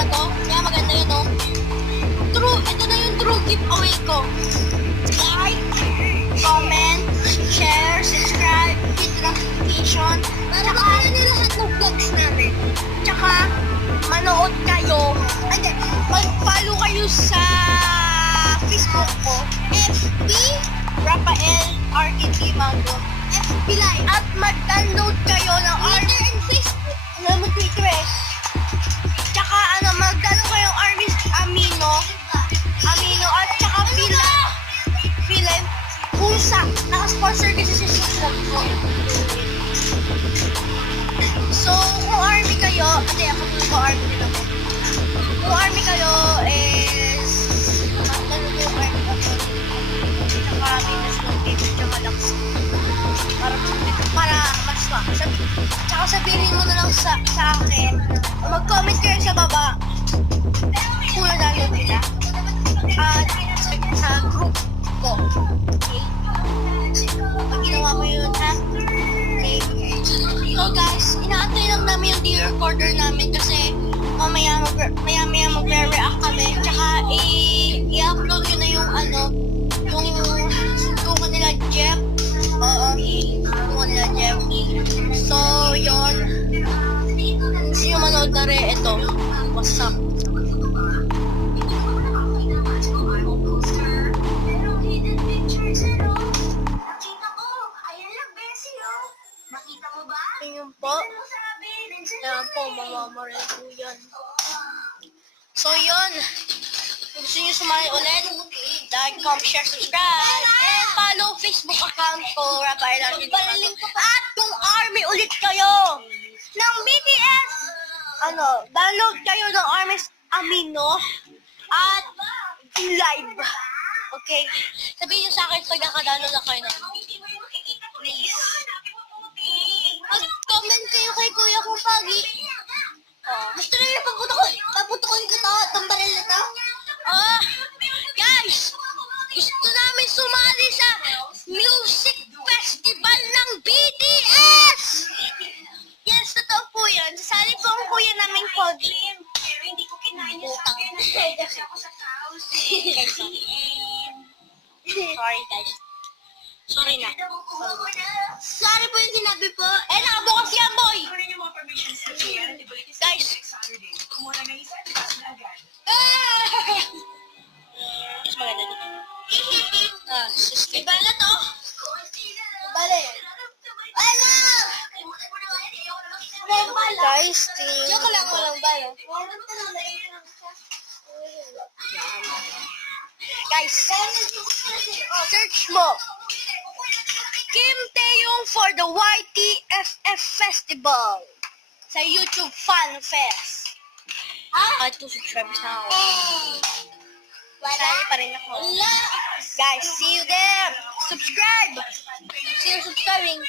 na to. Kaya maganda yun, no? Ito na yung true giveaway ko. Like, comment, share, subscribe, hit notification. Para makaya niyo lahat ng vlogs namin. Tsaka, manood kayo. Hindi, mag-follow kayo sa Facebook ko. FB, Rafael RTP Mango. FB Live. At mag-download kayo ng Twitter and Facebook. Alam mo Twitter eh. Tsaka mag-download kayo ng Armis Amino at tsaka Philip kung sa naka-sponsor kasi sa subscribe ko. So, kung army kayo, ako po army din ako. Kung army kayo is magdalo yung army ko. Tsaka minus notification, tsaka lax. Para mag-swap. Tsaka sabihin mo na lang sa akin, mag-comment kayo sa baba kung na-download nila. At sa group ko. Okay? Pag ginawa mo yun, ha? Okay? So guys, inaantay lang namin yung D-recorder namin kasi mamaya magre-react kami. Tsaka i-upload yun na yung yung tungo nila Jeff. Oo, tungo nila Jeff. So, yun. Kung sino manood na rin, ito. What's up? Yun po. Yan po, mamamare po yan. So, yun. Kung gusto nyo sumali ulit, like, comment, share, subscribe, and follow Facebook account ko, Rafael RTP. At kung army ulit kayo ng BTS, download kayo ng Armis Amino at live. Okay? Sabihin nyo sa akin pag naka-download na kayo na. Please. Mag-comment kayo kay Kuya kung pagi. Gusto na yung paputukoy ko to, itong baril na to. Guys, gusto namin sumali sa music festival ng BTS! Yes, totoo po yun. Sasali po ang kuya namin Cody. Butang. Sorry guys. Sorry na. Sorry po yung sinabi po. Nakabukas yan, boy! Guys! Mas maganda dito. Iba na to! Bale! Guys, joke lang walang bala. Guys, search mo. Kim Taeyong for the YTFF Festival sa YouTube Fan Fest. At 2 subscribers na ako. Sali pa rin ako. Guys, see you there. Subscribe. See you subscribing.